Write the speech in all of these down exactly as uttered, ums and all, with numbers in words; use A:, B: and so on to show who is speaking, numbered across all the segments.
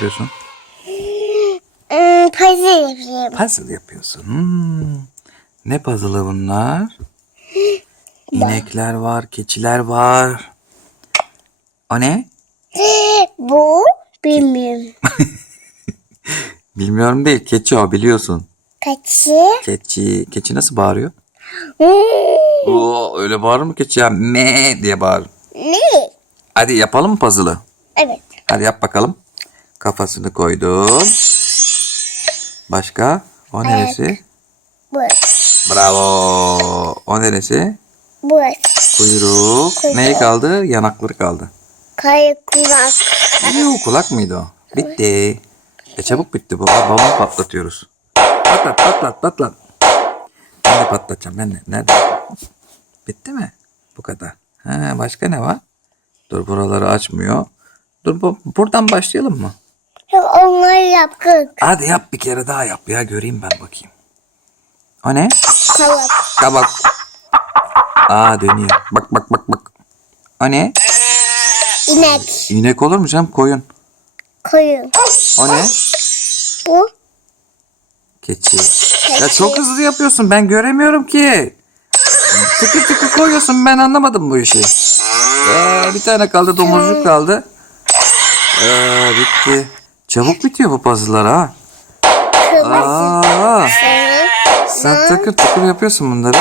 A: yapıyorsun?
B: Hmm, puzzle yapıyorum.
A: Puzzle yapıyorsun. Hmm. Ne puzzle'ı bunlar? İnekler var, keçiler var. O ne?
B: Bu bilmiyorum.
A: Bilmiyorum değil. Keçi o, biliyorsun.
B: Kaçı?
A: Keçi. Keçi nasıl bağırıyor?
B: Hmm,
A: Oo, öyle bağırır mı keçi ya? Me diye bağırır.
B: ne?
A: Hadi yapalım mı puzzle'ı?
B: Evet.
A: Hadi yap bakalım. Kafasını koydum. Başka? O neresi?
B: Burası.
A: Bravo. O neresi?
B: Burası.
A: Kuyruk.
B: Kuyruk.
A: Neyi kaldı? Yanakları kaldı.
B: Kaya kulak.
A: Yuh, kulak mıydı o? Bitti. E çabuk bitti bu. Aa, balon patlatıyoruz. Patlat patlat patlat. Ben de patlatacağım. Ben de. Nerede? Bitti mi? Bu kadar. Ha, başka ne var? Dur, buraları açmıyor. Dur, bu, buradan başlayalım mı?
B: Onları yaptık.
A: Hadi yap, bir kere daha yap ya, göreyim ben bakayım. O ne?
B: Salak.
A: Kabak. Aa, dönüyor. Bak bak bak bak. O ne?
B: İnek.
A: İnek olur mu canım? Koyun.
B: Koyun.
A: O ne?
B: Bu.
A: Keçi. Ya çok hızlı yapıyorsun. Ben göremiyorum ki. Tıkır tıkır koyuyorsun. Ben anlamadım bu işi. Ee, bir tane kaldı. Domuzcuk kaldı. Ee, bitti. Çabuk bitiyor bu puzzle'lar ha.
B: Kırmızı.
A: Aa,
B: Sarı.
A: sen tıkır tıkır yapıyorsun bunları.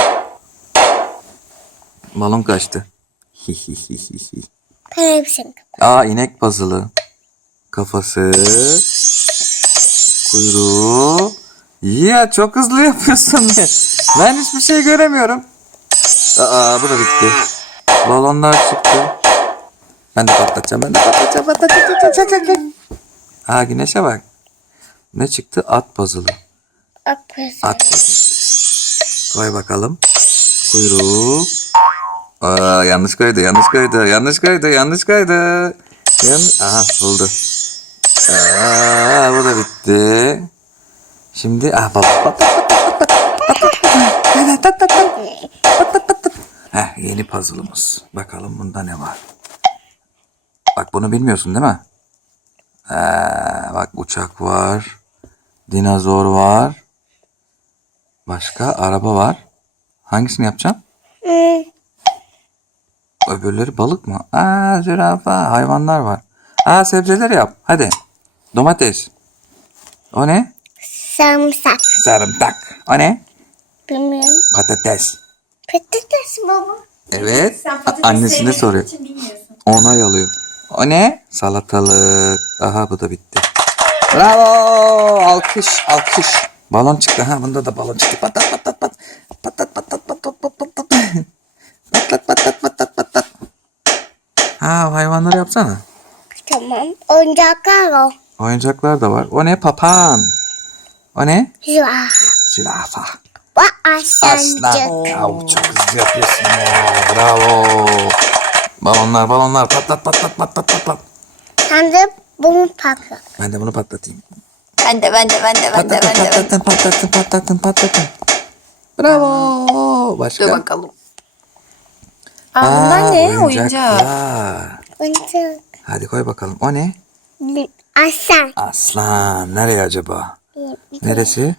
A: Balon kaçtı.
B: Ben hepsini.
A: Aa, inek puzzle'ı. Kafası. Kuyruğu. Ya çok hızlı yapıyorsun. Ben hiçbir şey göremiyorum. Aa, bu da bitti. Balonlar çıktı. Ben de patlatacağım. Ben de patlatacağım. patlatacağım, patlatacağım. Aa, güneşe bak. Ne çıktı? At puzzle'ı.
B: Akpazı.
A: At puzzle'ı. Koy bakalım. Kuyruğu. Aa, yanlış koydu. Yanlış koydu. Yanlış koydu. Yanlış koydu. Yan... Aha, buldu. Aa, bu da bitti. Şimdi ah baba pat pat pat pat pat pat pat pat pat. Heh, yeni puzzle'ımız. Bakalım bunda ne var. Bak, bunu bilmiyorsun değil mi? Ee, bak, uçak var. Dinozor var. Başka araba var. Hangisini yapacağım?
B: Hmm,
A: Öbürleri balık mı? Aa, zürafa. Hayvanlar var. Aa, sebzeleri yap. Hadi. Domates. O ne?
B: sarımsak.
A: Sarımsak. O ne?
B: Bilmiyorum.
A: Patates.
B: Patates baba.
A: Evet.
C: Sen
A: A-
C: patates
A: Annesine
C: sevmediğin
A: soruyor.
C: için bilmiyorsun.
A: Onay alıyor. O ne? Salatalık. Aha, bu da bitti. Bravo. Alkış, alkış. Balon çıktı. Ha, bunda da balon çıktı. Patlat patlat pat. Patlat patlat patlat patlat patlat. Patlat patlat patlat patlat. Ha, hayvanları yapsana.
B: Tamam. Oyuncaklar o.
A: Oyuncaklar da var. O ne? Papağan. O ne?
B: Zürafa.
A: Zürafa.
B: Bu
A: Aslan.
B: aslancık.
A: Ya, çok hızlı yapıyorsun ya. Bravo. Balonlar balonlar patlat patlat patlat patlat.
B: Sen de bunu patlat.
A: Ben de bunu patlatayım.
C: Ben de ben de ben de ben de
A: Patlatın
C: ben de.
A: patlatın patlatın patlatın patlatın. Bravo. Başka?
C: Dur bakalım. Aa, bunlar ne? Oyuncak.
A: Oyuncaklar.
B: Oyuncak.
A: Hadi koy bakalım. O ne?
B: Aslan.
A: Aslan. Nereye acaba? Neresi?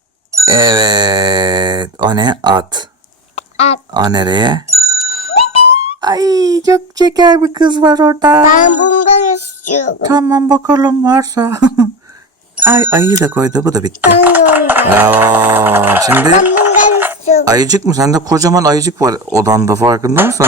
A: Evet. O ne? At.
B: At.
A: O nereye? Ay, çok şeker bir kız var orada.
B: Ben bundan istiyorum.
A: Tamam, bakalım varsa. Ay, ayıyı da koydu. Bu da bitti.
B: Ben de ondan.
A: Bravo. Şimdi
B: Ben bundan istiyorum.
A: ayıcık mı? Sende kocaman ayıcık var odanda, farkında mısın?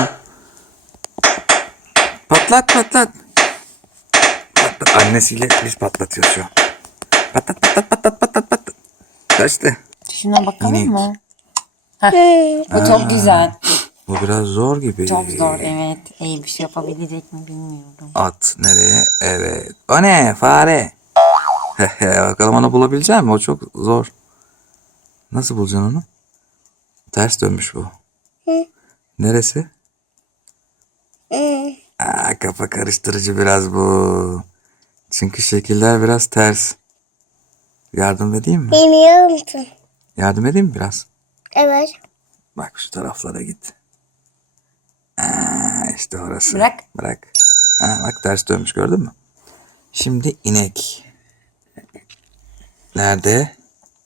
A: Patlat patlat. Patlat. Annesiyle biz patlatıyoruz şu an. Patlat patlat patlat patlat patlat. Kaçtı.
C: Şuna bakalım
A: İnek.
C: mı?
B: Hmm.
C: Bu çok güzel.
A: Bu biraz zor gibi.
C: Çok zor, evet. İyi bir şey yapabilecek mi bilmiyorum.
A: At nereye? Evet. O ne? Fare. Bakalım onu bulabilecek misin? O çok zor. Nasıl bulacaksın onu? Ters dönmüş bu.
B: Hı.
A: Neresi?
B: Hmm.
A: Aa, kafa karıştırıcı biraz bu. Çünkü şekiller biraz ters. Yardım edeyim mi?
B: Bilmiyor musun?
A: Yardım edeyim mi biraz?
B: Evet.
A: Bak, şu taraflara git. Aa, işte orası.
C: Bırak.
A: Bırak. Ha, bak, ters dönmüş, gördün mü? Şimdi inek. Nerede?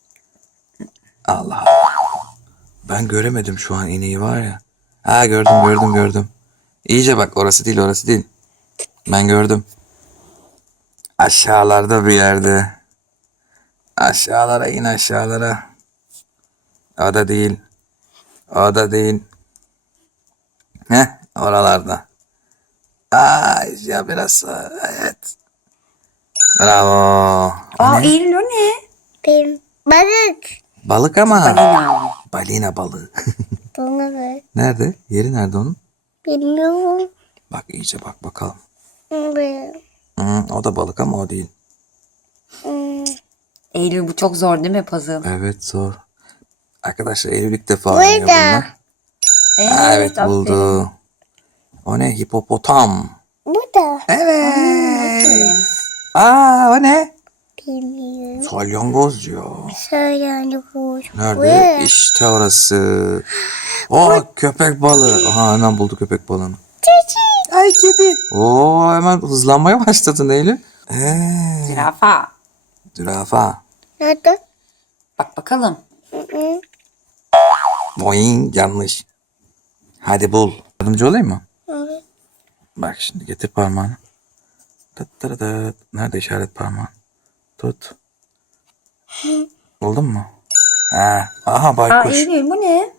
A: Allah Allah. Ben göremedim şu an ineği var ya. Ha gördüm gördüm gördüm. İyice bak, orası değil orası değil. Ben gördüm. Aşağılarda bir yerde. Aşağılara in, aşağılara. O da değil. O da değil. Heh, oralarda. Aa, ya biraz. Evet. Bravo. O
C: Aa
A: ne?
C: Eylül o ne?
B: Bir balık.
A: Balık ama.
C: Balina.
A: Balina balığı.
B: Balık.
A: Nerede? Yeri nerede onun?
B: Bilmiyorum.
A: Bak iyice bak bakalım.
B: Böyle.
A: Hmm, o da balık ama o değil.
B: Hmm.
C: Eylül bu çok zor değil mi puzzle?
A: Evet, zor. Arkadaşlar Eylül ilk defa oynuyor
B: Burada.
A: bununla.
C: Evet,
A: Aa, evet
C: aferin.
A: buldu. O ne? Hipopotam.
B: Bu da.
A: Evet. Aa, o ne?
B: Bilmiyorum.
A: Salyangoz diyor.
B: Söyle bu.
A: Nerede? İşte orası. O köpek balığı. Aha, hemen buldu köpek balığını. Ay kedi. Oo, hemen hızlanmaya başladın Eylül. Ee,
C: Zürafa.
A: zürafa.
B: Nerede?
C: Bak bakalım.
B: Hı hı.
A: Boing, yanlış. Hadi bul. Yardımcı olayım mı?
B: Evet.
A: Bak şimdi getir parmağını. Tıt tırı tıt. Nerede işaret parmağın? Tut. Buldun mu? Ha. Aha
C: Aa
A: baykuş.
C: Eylül bu ne?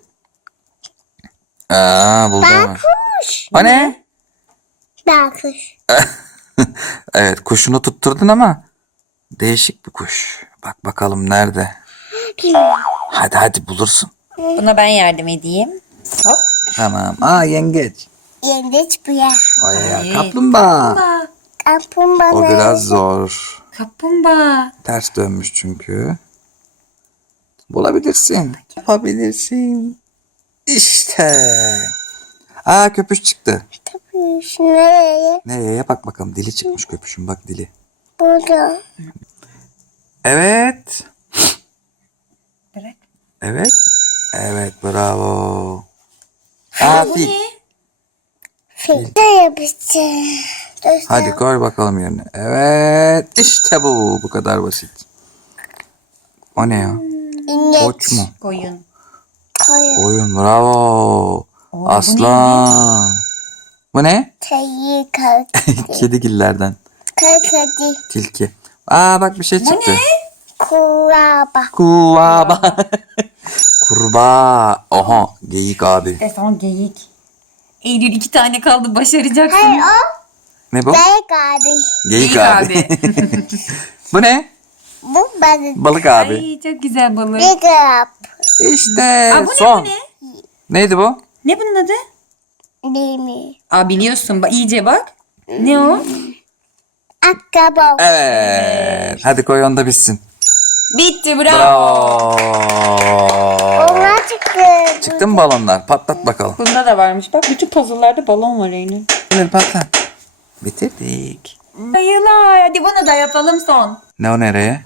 A: Aa, buldum.
B: Kuş.
A: O ne?
B: Bakış.
A: Evet, kuşunu tutturdun ama değişik bir kuş. Bak bakalım nerede?
B: Bilmiyorum.
A: Hadi hadi bulursun.
C: Buna ben yardım edeyim. Hop.
A: Tamam. Aa, yengeç.
B: Yengeç bu ya.
A: Ay ya,
C: Evet.
A: kaplumbağa.
C: Kaplumbağa.
B: Kaplumbağa.
A: O biraz zor.
C: Kaplumbağa.
A: Ters dönmüş çünkü. Bulabilirsin. Yapabilirsin. İşte. Aa, köpüş çıktı.
B: Tabii nereye?
A: Nereye? Bak bakalım, dili çıkmış köpüşün, bak dili.
B: Burada.
A: Evet.
C: Bırak.
A: Evet. Evet, bravo. Aa, fil.
B: Fil. Ne yapıştı?
A: Hadi koy bakalım yerine. Evet. İşte bu. Bu kadar basit. O ne ya?
B: İnek.
A: Koç mu?
C: Koyun.
B: Koyun.
A: Koyun. Bravo.
C: Oo, bu
A: Aslan. Bu ne?
B: Tayı kalktı.
A: Kedigillerden.
B: Kalktı.
A: Tilki. Aa, bak bir şey çıktı.
B: Kuraba.
A: Kurbağa. Kurbağa. Oha, geyik abi.
C: Defan geyik. Eylül iki tane kaldı, başaracaksın.
B: Hayır o
A: Ne bu?
B: balık abi.
A: Geyik
C: Geyik
A: abi. Bu ne?
B: Bu balık.
A: Balık abi.
C: Ay çok güzel balık.
B: Bir grab.
A: İşte
C: Aa, bu ne
A: son.
C: bu ne?
A: Neydi bu?
C: Ne bunun adı?
B: Bilmiyorum.
C: Aa biliyorsun, ba- iyice bak. Ne o?
B: Akbaba.
A: Evet. Hadi koy, onda bitsin.
C: Bitti, bravo.
A: Bravo.
B: Onlar çıktı.
A: Çıktı mı balonlar? Patlat bakalım.
C: Bunda da varmış. Bak bütün puzzle'larda balon var Eylül.
A: Şimdi patlat. Bitirdik.
C: Sayılar. Hadi bunu da yapalım son.
A: Ne o, nereye?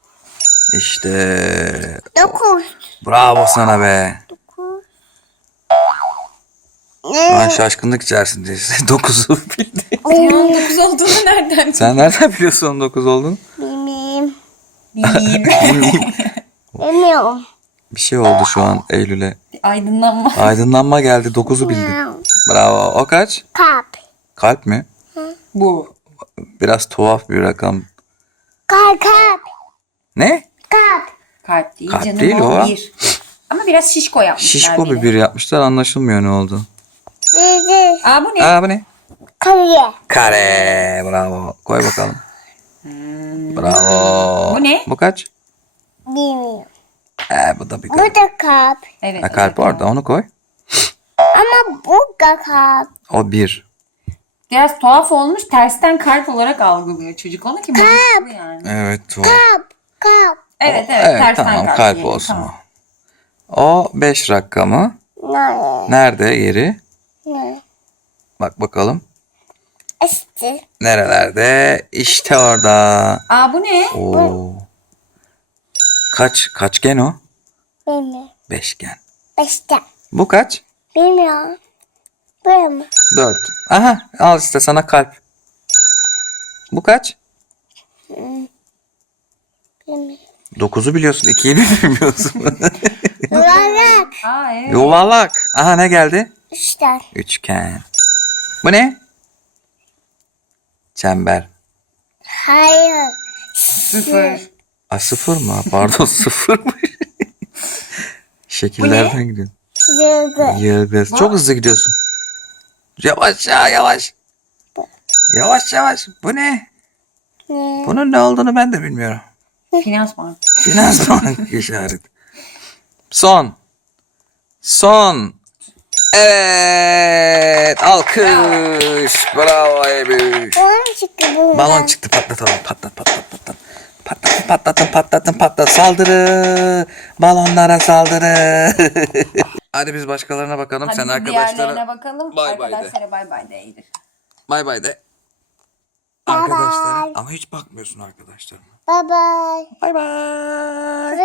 A: İşte.
B: Dokuz.
A: Bravo sana be. Şu an
B: Ne?
A: şaşkınlık içerisindeyiz. Dokuzu bildi.
C: Ya dokuz olduğunu nereden
A: Sen nereden biliyorsun onun dokuz olduğunu?
B: Bilmiyorum.
C: bileyim?
B: Bilmiyorum.
A: Bir şey oldu şu an Eylül'e.
C: Aydınlanma.
A: Aydınlanma geldi. Dokuzu bildi. Bravo. O kaç?
B: Kap.
A: Kalp mi?
C: Bu.
A: Biraz tuhaf bir rakam.
B: Kap kap.
A: Ne?
B: Kap.
C: Kalp değil
A: Kalp
C: canım,
A: değil
C: o
A: o.
C: bir. Ama biraz şişko yapmışlar.
A: Şişko bir
C: biri.
A: bir yapmışlar. Anlaşılmıyor ne oldu.
B: Bildi.
C: Aa bu ne?
A: Aa, bu ne?
B: Kariye.
A: Kare. Bravo. Koy bakalım. Bravo.
C: Bu ne?
A: Bu kaç?
B: Bilmiyorum.
A: Ee, bu da bir
B: Bu
A: kalp.
B: da kap.
C: Evet.
A: Ha, kalp orada, onu koy.
B: Ama bu da kap.
A: O bir.
C: Biraz tuhaf olmuş. Tersten kalp olarak algılıyor çocuk. Onu ki mantıklı yani.
A: Evet. O.
B: Kap. Kap.
C: Evet evet.
A: Evet,
C: tersten
A: tamam,
C: kalp,
A: kalp
C: diyelim,
A: olsun
C: tamam.
A: o. O beş rakamı.
B: Ne?
A: Nerede yeri?
B: Ne?
A: Bak bakalım.
B: İşte.
A: Nerelerde? İşte orada.
C: Aa bu ne?
A: Oo. Kaç? Kaçgen o?
B: Bilmiyorum.
A: Beşgen.
B: Beşte.
A: Bu kaç?
B: Bilmiyorum. Böyle mi?
A: Dört. Aha, al işte sana kalp. Bu kaç?
B: Bilmiyorum.
A: dokuzu biliyorsun. ikiyi bilmiyorsun.
B: Yuvarlak.
C: Aa evet.
A: Yuvarlak. Aha ne geldi?
B: Üçten.
A: Üçgen. Bu ne? Çember.
B: Hayır.
C: Sıfır.
A: A sıfır mı? Pardon sıfırmış. Şekillerden gidiyorsun.
B: Yıldız.
A: Yıldız. Çok hızlı gidiyorsun. Yavaş ya yavaş. Yavaş yavaş. Bu ne?
B: Ne?
A: Bunun ne olduğunu ben de bilmiyorum.
C: Finans bank.
A: Finans bank işareti. Son. Son. Evet. Alkış. Bravo Ebuş.
B: Balon çıktı bundan.
A: Balon çıktı patlatalım. Patlat patlat patlat. Patlatın patlatın patlatın patlat. Saldırı. Balonlara saldırı. Hadi biz başkalarına bakalım.
C: Hadi
A: Sen
C: biz diğerlerine
A: arkadaşlara
C: bakalım.
A: Bay bay de.
C: Arkadaşlara bay bay de iyidir.
A: bay bay de.
B: Bay
A: Arkadaşlara.
B: bay.
A: Ama hiç bakmıyorsun arkadaşlarına.
B: Bye bye.
A: Bay bay.